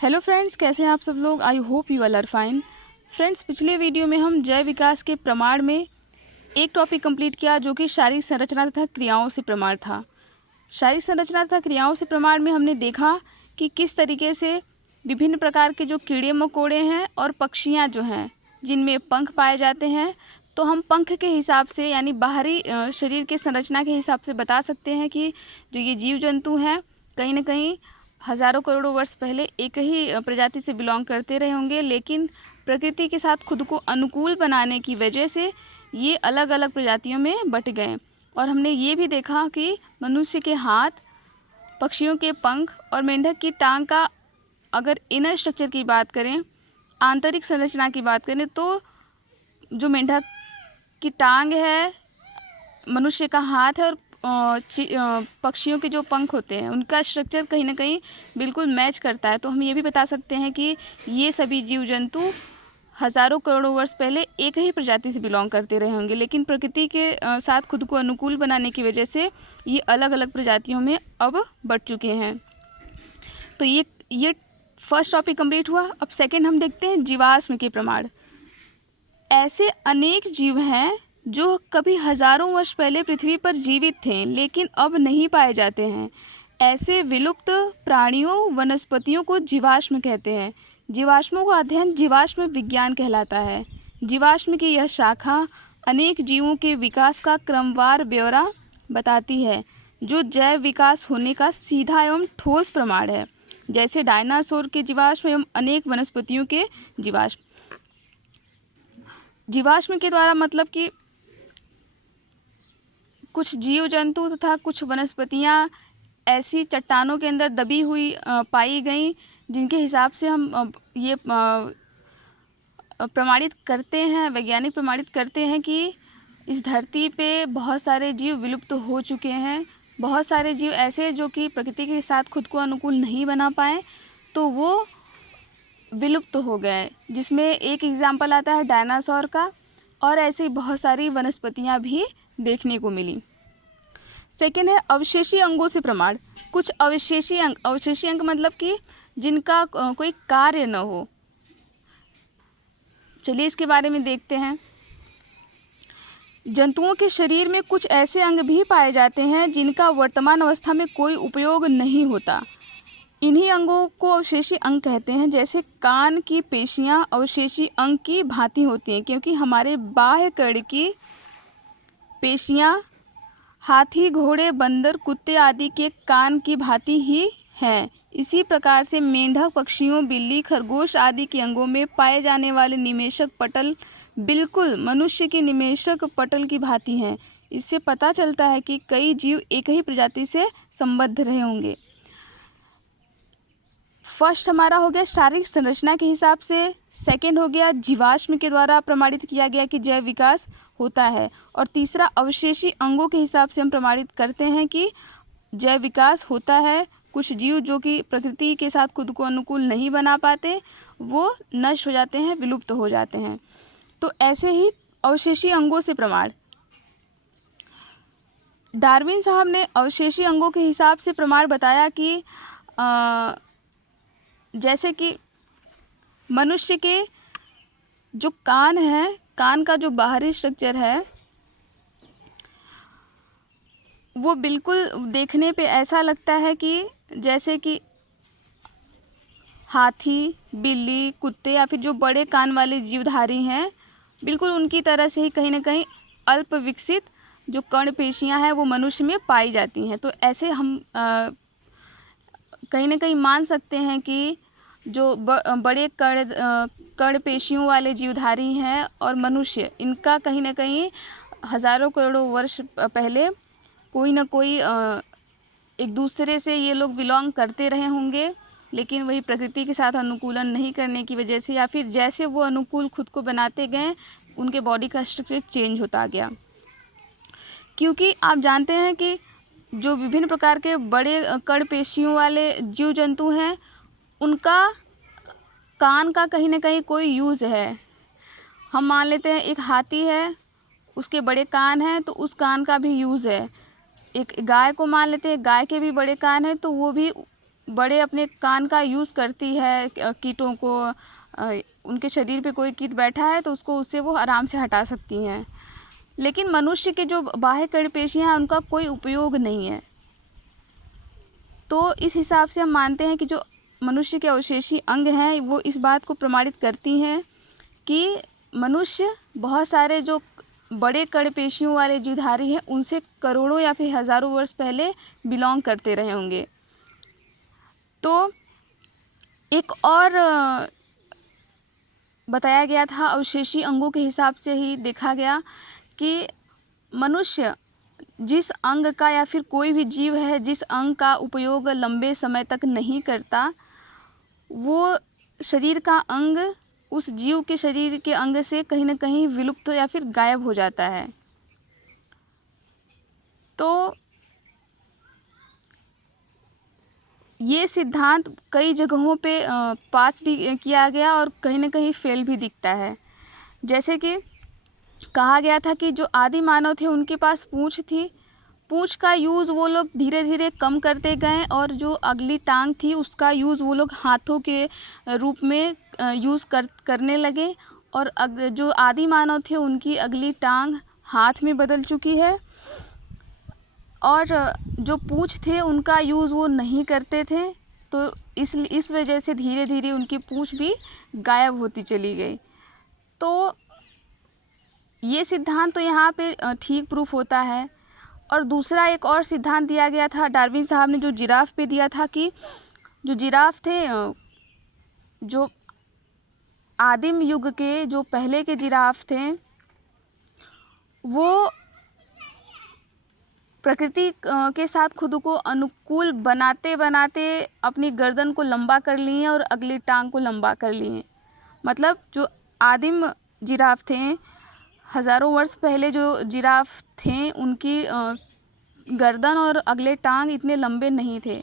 Hello friends, कैसे हैं आप सब लोग। I hope you all are fine. Friends, पिछले वीडियो में हम जैव विकास के प्रमाण में एक टॉपिक कंप्लीट किया जो कि शारीरिक संरचना तथा क्रियाओं से प्रमाण था। शारीरिक संरचना तथा क्रियाओं से प्रमाण में हमने देखा कि किस तरीके से विभिन्न प्रकार के जो कीड़े मकोड़े हैं और पक्षियाँ जो हैं जिनमें पंख पाए जाते हैं, तो हम पंख के हिसाब से यानी बाहरी शरीर के संरचना के हिसाब से बता सकते हैं कि जो ये जीव जंतु हैं कहीं ना कहीं हज़ारों करोड़ों वर्ष पहले एक ही प्रजाति से बिलोंग करते रहे होंगे, लेकिन प्रकृति के साथ खुद को अनुकूल बनाने की वजह से ये अलग अलग प्रजातियों में बट गए। और हमने ये भी देखा कि मनुष्य के हाथ, पक्षियों के पंख और मेंढक की टांग का अगर इनर स्ट्रक्चर की बात करें, आंतरिक संरचना की बात करें, तो जो मेंढक की टांग है, मनुष्य का हाथ है और पक्षियों के जो पंख होते हैं उनका स्ट्रक्चर कहीं ना कहीं बिल्कुल मैच करता है। तो हम ये भी बता सकते हैं कि ये सभी जीव जंतु हज़ारों करोड़ों वर्ष पहले एक ही प्रजाति से बिलोंग करते रहे होंगे, लेकिन प्रकृति के साथ खुद को अनुकूल बनाने की वजह से ये अलग अलग प्रजातियों में अब बढ़ चुके हैं। तो ये फर्स्ट टॉपिक कंप्लीट हुआ। अब सेकेंड हम देखते हैं जीवाश्म के प्रमाण। ऐसे अनेक जीव हैं जो कभी हजारों वर्ष पहले पृथ्वी पर जीवित थे लेकिन अब नहीं पाए जाते हैं। ऐसे विलुप्त प्राणियों, वनस्पतियों को जीवाश्म कहते हैं। जीवाश्मों का अध्ययन जीवाश्म विज्ञान कहलाता है। जीवाश्म की यह शाखा अनेक जीवों के विकास का क्रमवार ब्यौरा बताती है, जो जैव विकास होने का सीधा एवं ठोस प्रमाण है, जैसे डायनासोर के जीवाश्म एवं अनेक वनस्पतियों के जीवाश्म। जीवाश्म के द्वारा मतलब कि कुछ जीव जंतु तथा कुछ वनस्पतियाँ ऐसी चट्टानों के अंदर दबी हुई पाई गई, जिनके हिसाब से हम ये प्रमाणित करते हैं, वैज्ञानिक प्रमाणित करते हैं कि इस धरती पे बहुत सारे जीव विलुप्त हो चुके हैं। बहुत सारे जीव ऐसे जो कि प्रकृति के साथ खुद को अनुकूल नहीं बना पाए, तो वो विलुप्त हो गए, जिसमें एक एग्जाम्पल आता है डायनासोर का, और ऐसी बहुत सारी वनस्पतियाँ भी देखने को मिली। सेकेंड है अवशेषी अंगों से प्रमाण। कुछ अवशेषी अंग मतलब कि जिनका कोई कार्य न हो। चलिए इसके बारे में देखते हैं। जंतुओं के शरीर में कुछ ऐसे अंग भी पाए जाते हैं जिनका वर्तमान अवस्था में कोई उपयोग नहीं होता। इन्हीं अंगों को अवशेषी अंग कहते हैं। जैसे कान की पेशियां अवशेषी अंग की भांति होती हैं, क्योंकि हमारे बाह्य कर्ण की पेशियां हाथी, घोड़े, बंदर, कुत्ते आदि के कान की भांति ही हैं। इसी प्रकार से मेंढक, पक्षियों, बिल्ली, खरगोश आदि के अंगों में पाए जाने वाले निमेषक पटल बिल्कुल मनुष्य के निमेषक पटल की भांति हैं। इससे पता चलता है कि कई जीव एक ही प्रजाति से संबद्ध रहे होंगे। फर्स्ट हमारा हो गया शारीरिक संरचना के हिसाब से, सेकंड हो गया जीवाश्म के द्वारा प्रमाणित किया गया कि जैव विकास होता है, और तीसरा अवशेषी अंगों के हिसाब से हम प्रमाणित करते हैं कि जैव विकास होता है। कुछ जीव जो कि प्रकृति के साथ खुद को अनुकूल नहीं बना पाते, वो नष्ट हो जाते हैं, विलुप्त हो जाते हैं। तो ऐसे ही अवशेषी अंगों से प्रमाण। डार्विन साहब ने अवशेषी अंगों के हिसाब से प्रमाण बताया कि जैसे कि मनुष्य के जो कान है, कान का जो बाहरी स्ट्रक्चर है वो बिल्कुल देखने पे ऐसा लगता है कि जैसे कि हाथी, बिल्ली, कुत्ते या फिर जो बड़े कान वाले जीवधारी हैं, बिल्कुल उनकी तरह से ही कहीं ना कहीं अल्प विकसित जो कर्ण पेशियां हैं वो मनुष्य में पाई जाती हैं। तो ऐसे हम कहीं ना कहीं मान सकते हैं कि जो बड़े कर्ण पेशियों वाले जीवधारी हैं और मनुष्य, इनका कहीं ना कहीं हज़ारों करोड़ों वर्ष पहले कोई ना कोई एक दूसरे से ये लोग बिलोंग करते रहे होंगे, लेकिन वही प्रकृति के साथ अनुकूलन नहीं करने की वजह से या फिर जैसे वो अनुकूल खुद को बनाते गए, उनके बॉडी का स्ट्रक्चर चेंज होता गया। क्योंकि आप जानते हैं कि जो विभिन्न प्रकार के बड़े कर्ण पेशियों वाले जीव जंतु हैं, उनका कान का कहीं ना कहीं कोई यूज़ है। हम मान लेते हैं एक हाथी है, उसके बड़े कान हैं, तो उस कान का भी यूज़ है। एक गाय को मान लेते हैं, गाय के भी बड़े कान हैं, तो वो भी बड़े अपने कान का यूज़ करती है कीटों को, उनके शरीर पे कोई कीट बैठा है तो उससे वो आराम से हटा सकती हैं। लेकिन मनुष्य के जो बाह्य कर्णपेशियाँ हैं उनका कोई उपयोग नहीं है। तो इस हिसाब से हम मानते हैं कि जो मनुष्य के अवशेषी अंग हैं वो इस बात को प्रमाणित करती हैं कि मनुष्य बहुत सारे जो बड़े कर्णपेशियों वाले जीवधारी हैं उनसे करोड़ों या फिर हज़ारों वर्ष पहले बिलोंग करते रहे होंगे। तो एक और बताया गया था, अवशेषी अंगों के हिसाब से ही देखा गया कि मनुष्य जिस अंग का या फिर कोई भी जीव है जिस अंग का उपयोग लंबे समय तक नहीं करता, वो शरीर का अंग उस जीव के शरीर के अंग से कहीं ना कहीं विलुप्त या फिर गायब हो जाता है। तो ये सिद्धांत कई जगहों पे पास भी किया गया और कहीं ना कहीं फेल भी दिखता है। जैसे कि कहा गया था कि जो आदि मानव थे उनके पास पूँछ थी, पूँछ का यूज़ वो लोग धीरे धीरे कम करते गए और जो अगली टांग थी उसका यूज़ वो लोग हाथों के रूप में यूज़ करने लगे। और जो आदि मानव थे उनकी अगली टांग हाथ में बदल चुकी है और जो पूँछ थे उनका यूज़ वो नहीं करते थे। तो इस वजह से धीरे धीरे उनकी पूँछ भी गायब होती चली गई। तो ये सिद्धांत तो यहाँ पे ठीक प्रूफ होता है। और दूसरा एक और सिद्धांत दिया गया था डार्विन साहब ने जो जिराफ पे दिया था कि जो जिराफ थे, जो आदिम युग के जो पहले के जिराफ थे वो प्रकृति के साथ खुद को अनुकूल बनाते बनाते अपनी गर्दन को लंबा कर लिए और अगली टांग को लंबा कर लिए। मतलब जो आदिम जिराफ थे, हज़ारों वर्ष पहले जो जिराफ थे उनकी गर्दन और अगले टांग इतने लंबे नहीं थे।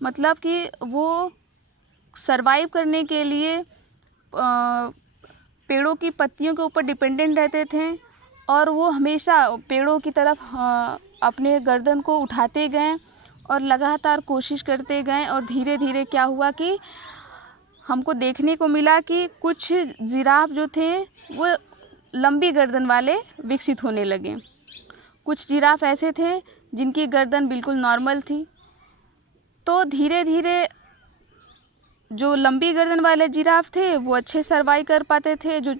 मतलब कि वो सरवाइव करने के लिए पेड़ों की पत्तियों के ऊपर डिपेंडेंट रहते थे और वो हमेशा पेड़ों की तरफ अपने गर्दन को उठाते गए और लगातार कोशिश करते गए। और धीरे धीरे क्या हुआ कि हमको देखने को मिला कि कुछ जिराफ जो थे वो लंबी गर्दन वाले विकसित होने लगे। कुछ जिराफ ऐसे थे जिनकी गर्दन बिल्कुल नॉर्मल थी। तो धीरे धीरे जो लंबी गर्दन वाले जिराफ थे वो अच्छे सर्वाइव कर पाते थे, जो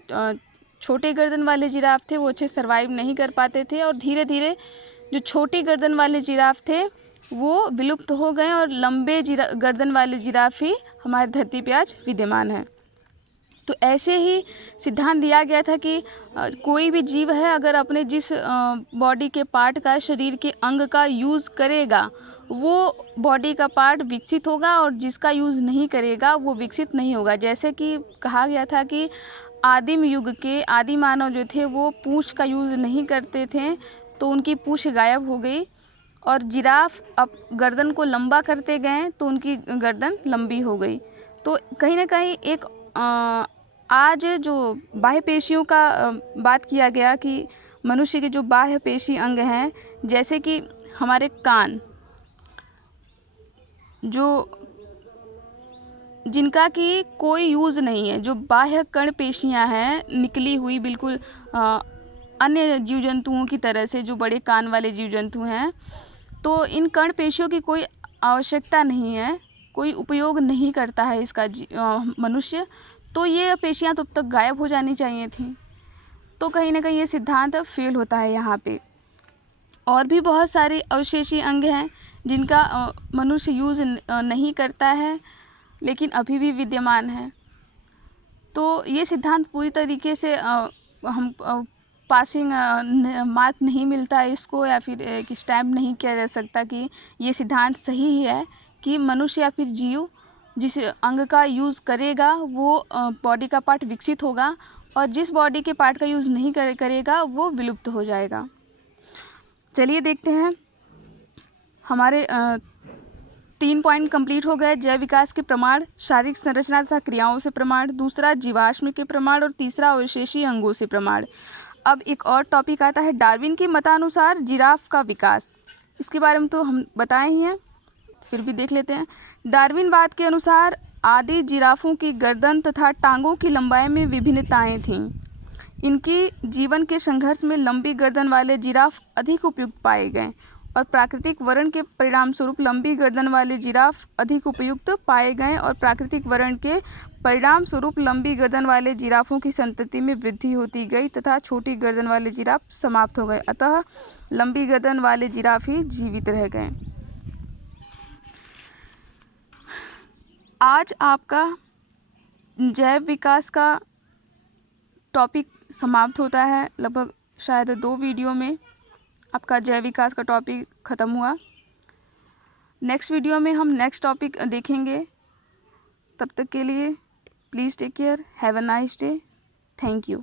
छोटे गर्दन वाले जिराफ थे वो अच्छे सर्वाइव नहीं कर पाते थे। और धीरे धीरे जो छोटी गर्दन वाले जिराफ थे वो विलुप्त हो गए और लंबे गर्दन वाले जिराफ ही हमारी धरती पे आज विद्यमान है। तो ऐसे ही सिद्धांत दिया गया था कि कोई भी जीव है अगर अपने जिस बॉडी के पार्ट का, शरीर के अंग का यूज़ करेगा वो बॉडी का पार्ट विकसित होगा और जिसका यूज़ नहीं करेगा वो विकसित नहीं होगा। जैसे कि कहा गया था कि आदिम युग के आदि मानव जो थे वो पूँछ का यूज़ नहीं करते थे तो उनकी पूँछ गायब हो गई। और जिराफ अब गर्दन को लंबा करते गए तो उनकी गर्दन लंबी हो गई। तो कहीं ना कहीं एक आज जो बाह्य पेशियों का बात किया गया कि मनुष्य के जो बाह्य पेशी अंग हैं, जैसे कि हमारे कान, जो जिनका कि कोई यूज़ नहीं है, जो बाह्य कर्ण पेशियाँ हैं निकली हुई बिल्कुल अन्य जीव जंतुओं की तरह से, जो बड़े कान वाले जीव जंतु हैं, तो इन कर्ण पेशियों की कोई आवश्यकता नहीं है, कोई उपयोग नहीं करता है इसका मनुष्य। तो ये पेशियाँ तब तक गायब हो जानी चाहिए थी। तो कहीं ना कहीं ये सिद्धांत फेल होता है यहाँ पे। और भी बहुत सारे अवशेषी अंग हैं जिनका मनुष्य यूज़ नहीं करता है लेकिन अभी भी विद्यमान है। तो ये सिद्धांत पूरी तरीके से हम पासिंग मार्क नहीं मिलता है इसको, या फिर एक स्टैम्प नहीं किया जा सकता कि ये सिद्धांत सही ही है कि मनुष्य या फिर जीव जिस अंग का यूज़ करेगा वो बॉडी का पार्ट विकसित होगा और जिस बॉडी के पार्ट का यूज़ नहीं करेगा वो विलुप्त हो जाएगा। चलिए देखते हैं, हमारे 3 पॉइंट कंप्लीट हो गए। जैव विकास के प्रमाण, शारीरिक संरचना तथा क्रियाओं से प्रमाण, दूसरा जीवाश्म के प्रमाण और तीसरा अवशेषी अंगों से प्रमाण। अब एक और टॉपिक आता है डार्विन के मतानुसार जिराफ का विकास। इसके बारे में तो हम बताए ही हैं। फिर भी देख लेते हैं। डार्विनवाद के अनुसार आदि जिराफों की गर्दन तथा टांगों की लंबाई में विभिन्नताएं थीं। इनकी जीवन के संघर्ष में लंबी गर्दन वाले जिराफ अधिक उपयुक्त पाए गए और प्राकृतिक वर्ण के परिणामस्वरूप लंबी गर्दन वाले जिराफ अधिक उपयुक्त पाए गए और प्राकृतिक वर्ण के परिणामस्वरूप लंबी गर्दन वाले जिराफों की संतति में वृद्धि होती गई तथा छोटी गर्दन वाले जिराफ समाप्त हो गए, अतः लंबी गर्दन वाले जिराफ ही जीवित रह गए। आज आपका जैव विकास का टॉपिक समाप्त होता है। लगभग शायद 2 वीडियो में आपका जैव विकास का टॉपिक ख़त्म हुआ। नेक्स्ट वीडियो में हम नेक्स्ट टॉपिक देखेंगे। तब तक के लिए please take care, have a nice day, thank you.